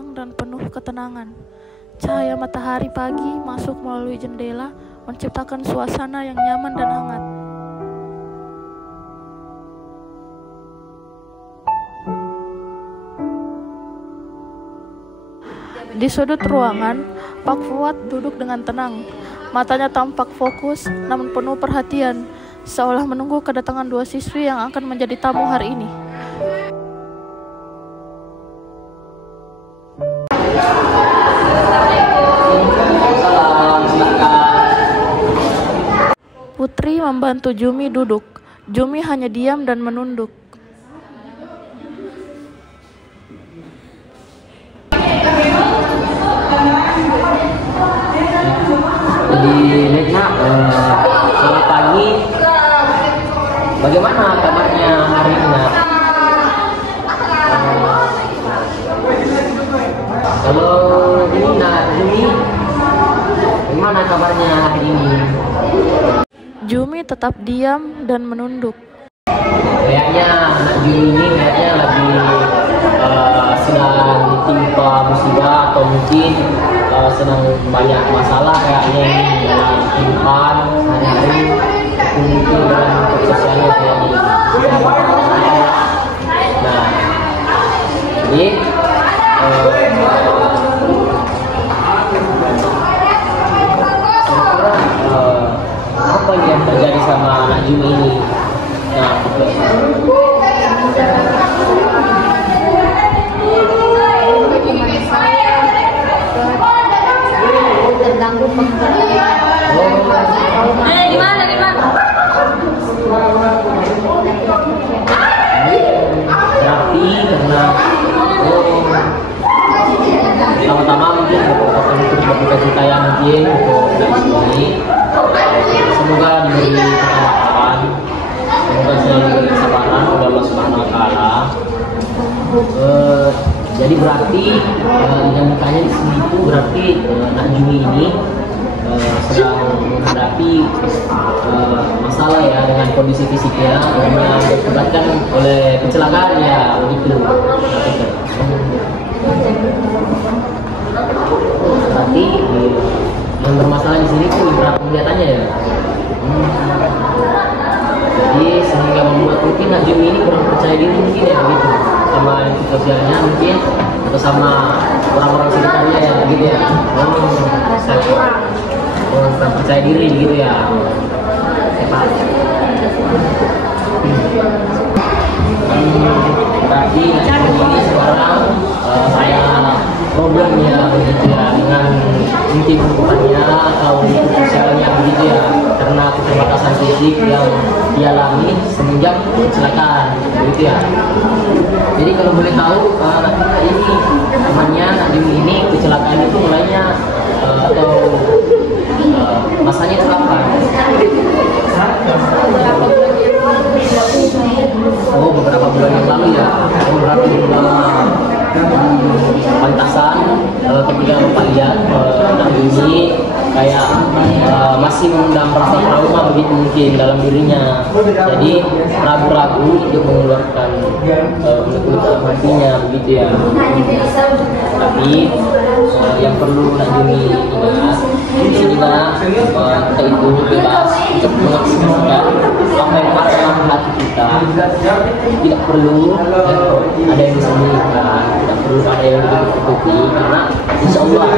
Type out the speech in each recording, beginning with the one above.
tenang dan penuh ketenangan. Cahaya matahari pagi masuk melalui jendela, menciptakan suasana yang nyaman dan hangat. Di sudut ruangan, Pak Fuad duduk dengan tenang. Matanya tampak fokus, namun penuh perhatian, seolah menunggu kedatangan dua siswi yang akan menjadi tamu hari ini. Putri membantu Jumi duduk. Jumi hanya diam dan menunduk. Selamat pagi. Bagaimana kabarnya hari ini, Nak? Kalau ini, Nak Jumi, bagaimana kabarnya hari ini? Jumi tetap diam dan menunduk. Kayaknya Nak Jumi ini lagi sedang ditimpa musibah atau mungkin sedang banyak masalah kayaknya ini dalam kehidupan hari-hari, mungkin dalam sosialnya kayaknya. Nah, jadi apa yang terjadi sama anak Jumi ini? Nah, terganggu pekerjaan. Di mana? Berarti karena pertama-tama mungkin berduka cita yang mungkin untuk dari sini. Semoga diberi ketabahan, semoga selalu diberi kesabaran oleh Allah Subhanahu Wa Taala. Jadi berarti yang ditanya di sini itu berarti Nak Jumi ini sedang menghadapi masalah ya dengan kondisi fisiknya karena diakibatkan oleh kecelakaan ya begitu. Berarti yang bermasalah di sini itu indera penglihatannya ya. Jadi sehingga membuat mungkin Nak Jumi ini kurang percaya diri mungkin ya begitu, sama lingkup sosialnya mungkin atau sama orang-orang sekitarnya ya begitu ya. Kurang percaya diri gitu ya. Berarti ini sekarang saya problem ya begitu ya dengan mungkin hubungannya atau lingkup sosialnya begitu ya, karena keterbatasan fisik yang dialami semenjak kecelakaan begitu ya. Jadi kalau boleh tahu ini temannya Nak Jumi ini kecelakaan itu mulainya atau masanya itu kapan? Oh, beberapa bulan yang lalu ya. Berarti pantasan ketika Bapak lihat Nak Jumi kayak masih mengundang rasa trauma begitu mungkin dalam dirinya. Jadi ragu-ragu untuk mengeluarkan unek-unek hatinya begitu ya. Tapi yang perlu Nak Jumi ingat, sehingga kita itu bebas untuk mengekspresikan apa yang ada dalam hati kita. Tidak perlu ada yang disembunyikan, tidak perlu ada yang ditutupi, karena insya Allah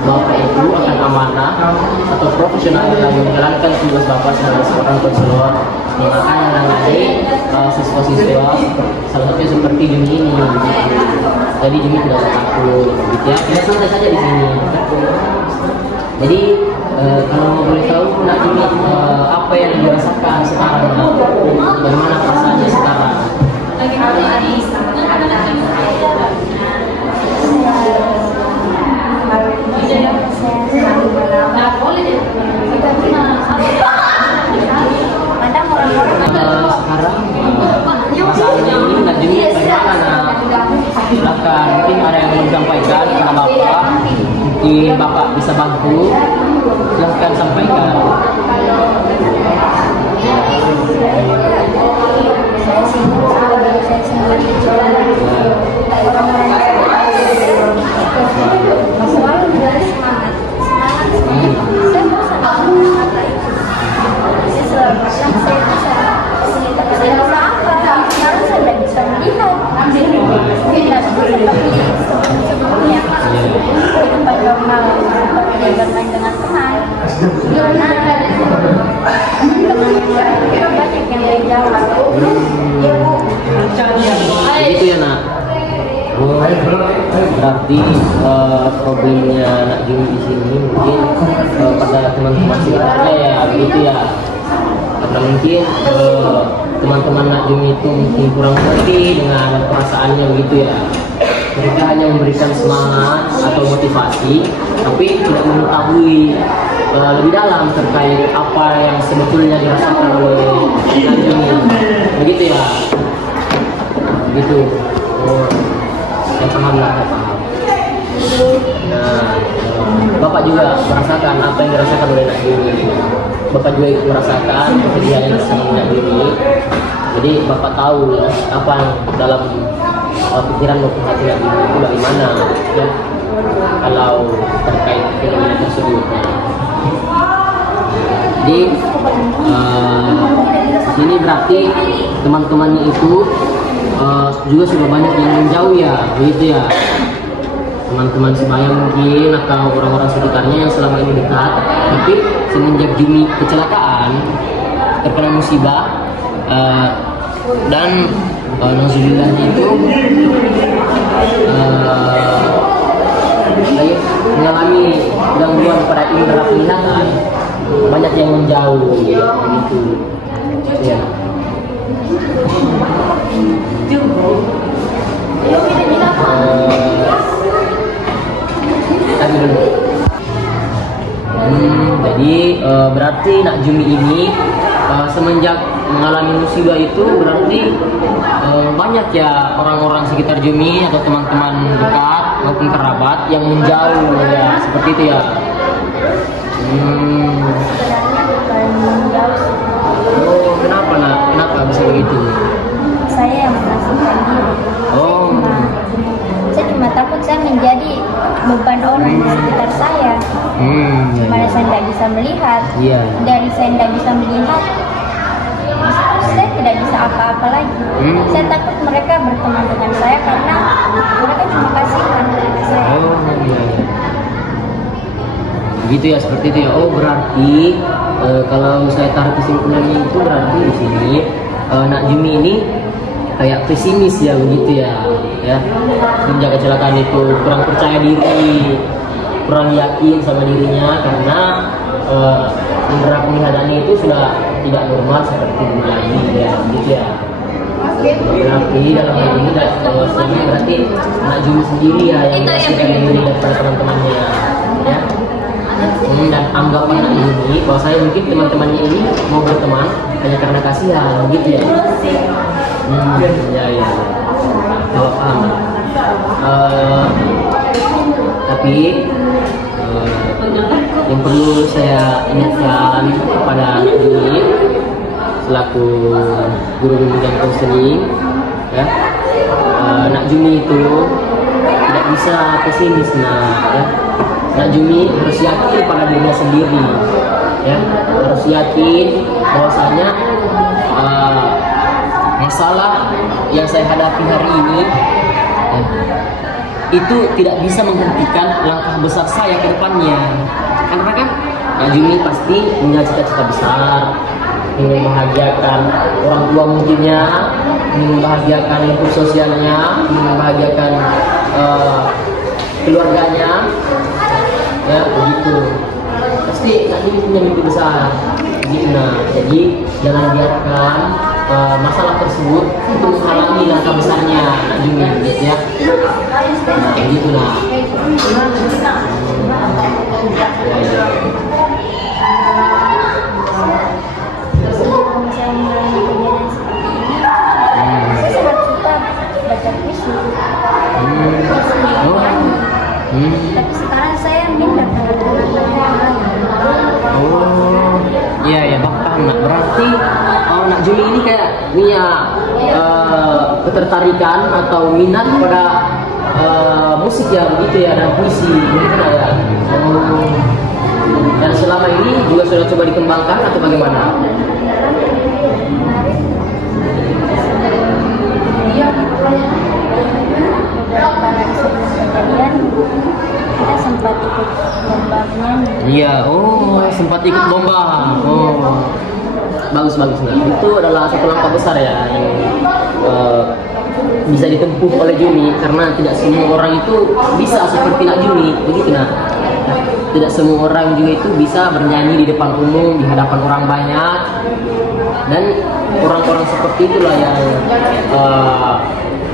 Bapak itu akan amanah atau profesional dalam menjalankan tugas Bapak sebagai seorang konselor yang akan menangani siswa-siswa salah satunya seperti Jumi ini. Jadi Jumi tidak usah takut, gitu ya. Kita santai saja di sini. Jadi kalau boleh tahu Nak Jumi apa yang dirasakan sekarang, bagaimana perasaannya sekarang? Sekarang masalahnya ini Nak Jumi bagaimana? Silakan, mungkin ada yang mau disampaikan kepada Bapak, mungkin Bapak bisa bantu, silahkan sampaikan. Jadi problemnya anak Jumi di sini mungkin pada teman-teman sekitarnya ya begitu ya. Karena mungkin teman-teman anak Jumi itu mungkin kurang mengerti dengan perasaannya begitu ya. Mereka hanya memberikan semangat atau motivasi, tapi tidak mengetahui lebih dalam terkait apa yang sebetulnya dirasakan oleh anak Jumi. Begitu ya. Begitu. Saya paham lah, saya paham. Nah, Bapak juga merasakan apa yang dirasakan oleh anak Jumi. Bapak juga ikut merasakan kesedihan yang dirasakan oleh anak Jumi. Jadi Bapak tahu ya, apa yang dalam pikiran maupun hati anak Jumi itu bagaimana ya, kalau terkait fenomena tersebut. Jadi ini berarti teman-temannya itu juga sudah banyak yang menjauh ya, begitu ya. Teman-teman sebaya mungkin atau orang-orang sekitarnya yang selama ini dekat, tapi semenjak Jumi kecelakaan terkena musibah dan naudzubillahnya itu mengalami gangguan pada indera penglihatan, banyak yang menjauh gitu ya. Jadi berarti Nak Jumi ini semenjak mengalami musibah itu berarti banyak ya orang-orang sekitar Jumi atau teman-teman dekat maupun kerabat yang menjauh ya, seperti itu ya. Oh, kenapa nak? Kenapa bisa begitu? Saya yang merasakan diri. Oh. Saya cuma takut saya menjadi beban orang di sekitar saya. Mana saya tidak bisa melihat. Iya. Dari saya tidak bisa melihat, saya tidak bisa apa-apa lagi. Saya takut mereka berteman dengan saya karena mereka cuma kasihan dengan saya. Oh, iya. Begitu ya, seperti itu ya. Oh, berarti kalau saya tarik kesimpulannya itu berarti di sini Nak Jumi ini kayak pesimis ya, begitu ya. Ya, semenjak kecelakaan itu kurang percaya diri, kurang yakin sama dirinya karena indera penglihatannya itu sudah tidak normal seperti dulu lagi ya, gitu ya. Berarti dalam hal ini berarti Nak Jumi sendiri ya yang merasakan diri daripada teman-temannya ya. Dan anggapan Nak Jumi bahwa saya mungkin teman-temannya ini mau berteman hanya karena kasihan, gitu ya. Ya. Kalau paham. Tapi yang perlu saya ingatkan kepada Nak Jumi selaku guru bimbingan konseling ya, Nak Jumi itu tidak bisa pesimis ya. Nak Jumi harus yakin pada dirinya sendiri ya, harus yakin bahwasanya masalah yang saya hadapi hari ini ya, itu tidak bisa menghentikan langkah besar saya ke depannya. Karena kan Nak Jumi pasti punya cita-cita besar, ingin membahagiakan orang tua mungkinnya, ingin membahagiakan lingkup sosialnya, ingin membahagiakan keluarganya ya, begitu. Pasti Nak Jumi punya mimpi besar gitu. Nah, jadi jangan biarkan masalah tersebut itu menghalangi langkah besarnya Nak Jumi gitu ya. Nah, begitu lah. Saya sangat suka baca puisi. Tapi sekarang saya minta tanda-tanda. Oh, iya ya, Bapak Nak. Berarti Nak Jumi ini kayak punya ketertarikan atau minat pada musik ya, begitu ya, dan puisi, begitu ya. Dan selama ini juga sudah coba dikembangkan atau bagaimana? Kejadian kita sempat ikut lomba menyanyi. Iya, oh sempat ikut lomba. Oh, bagus. Nah, itu adalah satu langkah besar ya yang bisa ditempuh oleh Juni, karena tidak semua orang itu bisa seperti Nak Juni, begitu Nak. Tidak semua orang juga itu bisa bernyanyi di depan umum, di hadapan orang banyak, dan orang-orang seperti itulah yang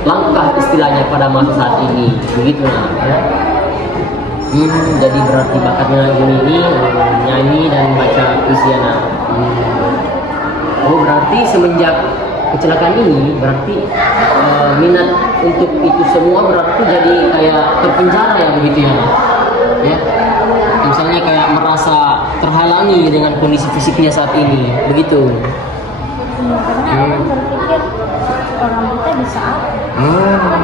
langkah istilahnya pada masa saat ini, begitu Nak ya. Jadi berarti bakatnya Juni ini nyanyi dan baca puisi Nak. Oh, berarti semenjak kecelakaan ini berarti minat untuk itu semua berarti jadi kayak terpenjara ya, begitu ya. Ya. Misalnya kayak merasa terhalangi dengan kondisi fisiknya saat ini, begitu. Karena aku berpikir orang kita bisa apa?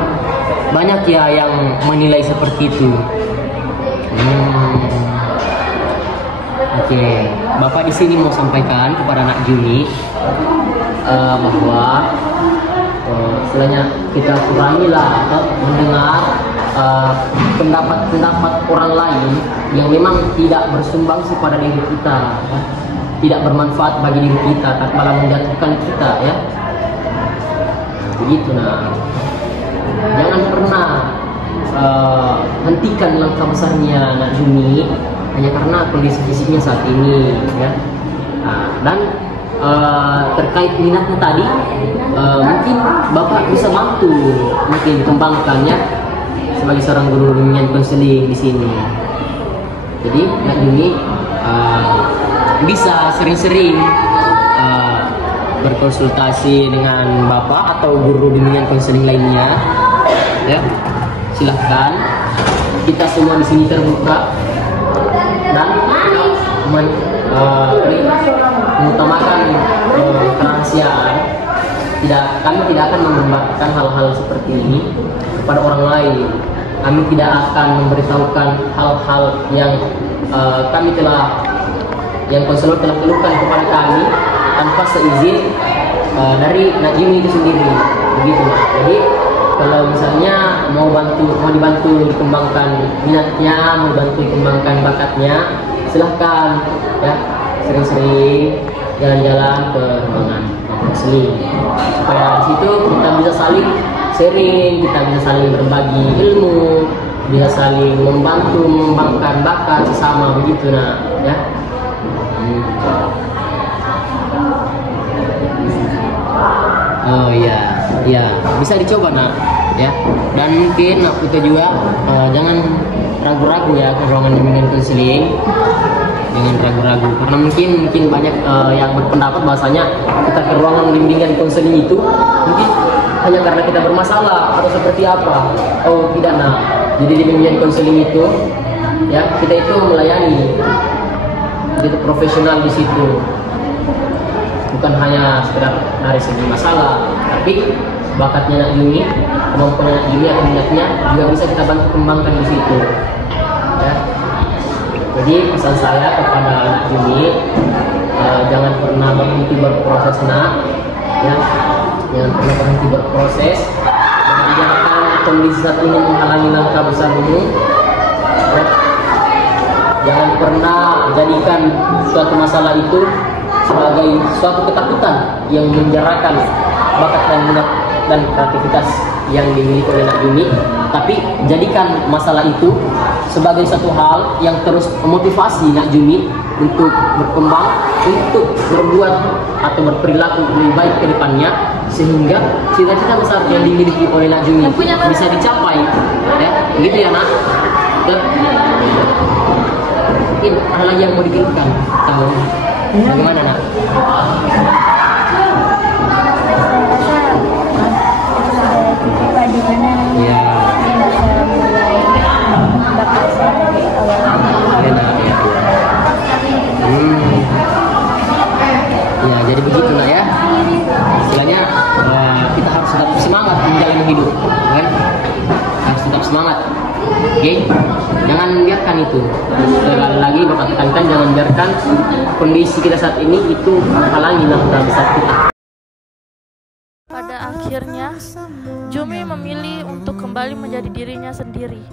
Banyak ya yang menilai seperti itu. Oke, Bapak di sini mau sampaikan kepada Nak Juni bahwa istilahnya kita kurangilah mendengar pendapat-pendapat orang lain yang memang tidak bersumbangsi pada diri kita, ya. Tidak bermanfaat bagi diri kita, tapi malah menjatuhkan kita, ya. Begitu Nah. Jangan pernah hentikan langkah besarnya Nak Juni hanya karena kondisi fisiknya saat ini, ya. Dan terkait minatnya tadi, mungkin Bapak bisa bantu, mungkin dikembangkannya sebagai seorang guru bimbingan konseling di sini. Jadi Nak Juni bisa sering-sering berkonsultasi dengan Bapak atau guru bimbingan konseling lainnya, ya. Silahkan, kita semua di sini terbuka dan mengutamakan kerahasiaan. Kami tidak akan membagikan hal-hal seperti ini kepada orang lain. Kami tidak akan memberitahukan hal-hal yang konselor telah keluhkan kepada kami tanpa seizin dari Nak Juni itu sendiri, begitu. Jadi kalau misalnya mau dibantu dikembangkan minatnya, mau dibantu dikembangkan bakatnya, silahkan ya, sering-sering jalan-jalan ke ruangan konseling supaya di situ kita bisa saling sharing, kita bisa saling berbagi ilmu, bisa saling membantu mengembangkan bakat sesama, begitu Nah ya. Oh iya, ya bisa dicoba Nak ya. Dan mungkin Nak kita juga jangan ragu-ragu ya ke ruangan bimbingan konseling, jangan ragu-ragu karena mungkin banyak yang berpendapat bahasanya kita ke ruangan bimbingan konseling itu mungkin hanya karena kita bermasalah atau seperti apa. Oh tidak Nak, jadi di bimbingan konseling itu ya kita itu melayani, kita profesional di situ. Bukan hanya sekedar dari segi masalah, tapi bakatnya Nak Juni, kemampuan Nak Juni atau minatnya juga bisa kita bantu kembangkan di situ. Ya. Jadi pesan saya kepada Nak Juni, jangan pernah berhenti berproses Nak, ya. Jangan pernah berhenti berproses. Jangan kondisi saat ini menghalangi langkah besarmu. Ya. Jangan pernah jadikan suatu masalah itu sebagai suatu ketakutan yang menjarakan bakat dan minat dan kreativitas yang dimiliki oleh Nak Juni, tapi jadikan masalah itu sebagai satu hal yang terus memotivasi Nak Juni untuk berkembang, untuk berbuat atau berperilaku lebih baik ke depannya, sehingga cita-cita besar yang dimiliki oleh Nak Juni bisa dicapai, ya, gitu ya Nak. Dan mungkin ada lagi yang mau dikeluhkan, tahu? Bagaimana Nak? Ya. Ya, jadi begitu Nak ya. Istilahnya kita harus tetap semangat menjalani hidup, kan? Harus tetap semangat. Oke, jangan biarkan itu. Sekali lagi Bapak tekankan, jangan biarkan kondisi kita saat ini itu menghalangi langkah besar kita. Pada akhirnya, Juni memilih untuk kembali menjadi dirinya sendiri.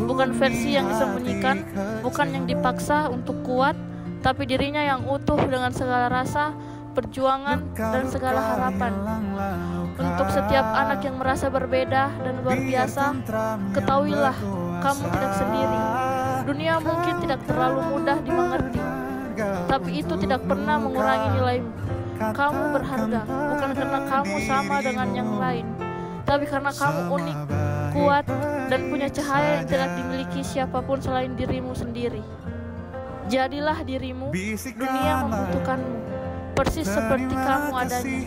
Bukan versi yang disembunyikan, bukan yang dipaksa untuk kuat, tapi dirinya yang utuh dengan segala rasa, perjuangan, dan segala harapan. Untuk setiap anak yang merasa berbeda dan luar biasa, ketahuilah kamu tidak sendiri. Dunia mungkin tidak terlalu mudah dimengerti, tapi itu tidak pernah mengurangi nilaimu. Kamu berharga, bukan karena kamu sama dengan yang lain, tapi karena kamu unik, kuat, dan punya cahaya yang tidak dimiliki siapapun selain dirimu sendiri. Jadilah dirimu, dunia membutuhkanmu, persis seperti kamu adanya.